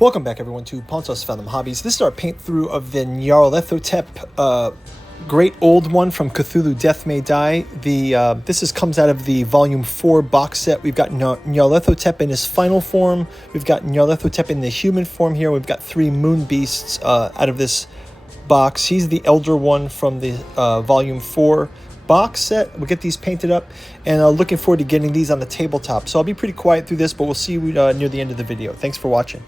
Welcome back, everyone, to Pontos Fathom Hobbies. This is our paint through of the Nyarlathotep, great old one from Cthulhu Death May Die. Comes out of the Volume 4 box set. We've got Nyarlathotep in his final form. We've got Nyarlathotep in the human form here. We've got 3 moon beasts out of this box. He's the elder one from the Volume 4 box set. We'll get these painted up, and looking forward to getting these on the tabletop. So I'll be pretty quiet through this, but we'll see you near the end of the video. Thanks for watching.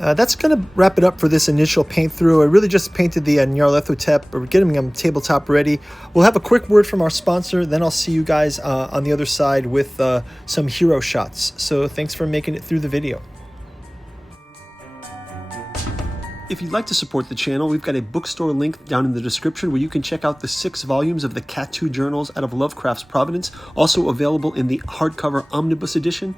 That's going to wrap it up for this initial paint through. I really just painted the Nyarlathotep, or getting them tabletop ready. We'll have a quick word from our sponsor, then I'll see you guys on the other side with some hero shots. So thanks for making it through the video. If you'd like to support the channel, we've got a bookstore link down in the description where you can check out the 6 volumes of the Cthulhu Journals out of Lovecraft's Providence, also available in the hardcover omnibus edition.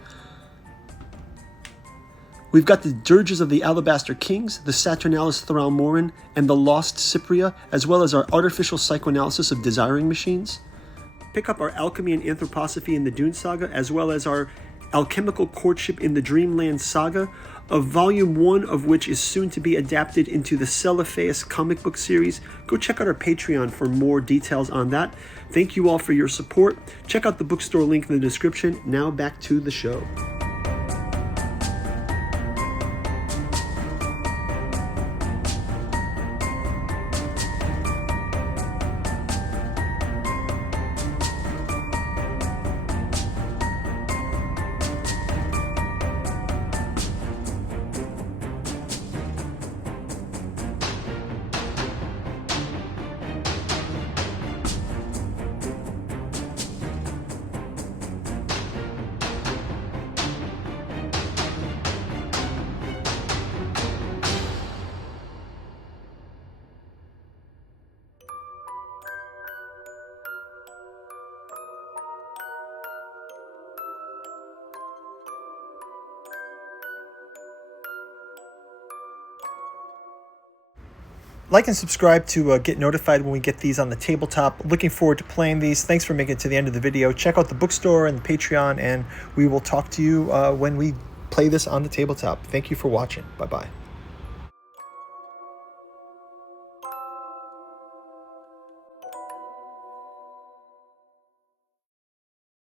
We've got the Dirges of the Alabaster Kings, the Saturnalis Thralmorin, and the Lost Cypria, as well as our artificial psychoanalysis of desiring machines. Pick up our Alchemy and Anthroposophy in the Dune Saga, as well as our Alchemical Courtship in the Dreamland Saga, of Volume 1 of which is soon to be adapted into the Celophaeus comic book series. Go check out our Patreon for more details on that. Thank you all for your support. Check out the bookstore link in the description. Now back to the show. Like and subscribe to get notified when we get these on the tabletop. Looking forward to playing these. Thanks for making it to the end of the video. Check out the bookstore and the Patreon, and we will talk to you when we play this on the tabletop. Thank you for watching. Bye-bye.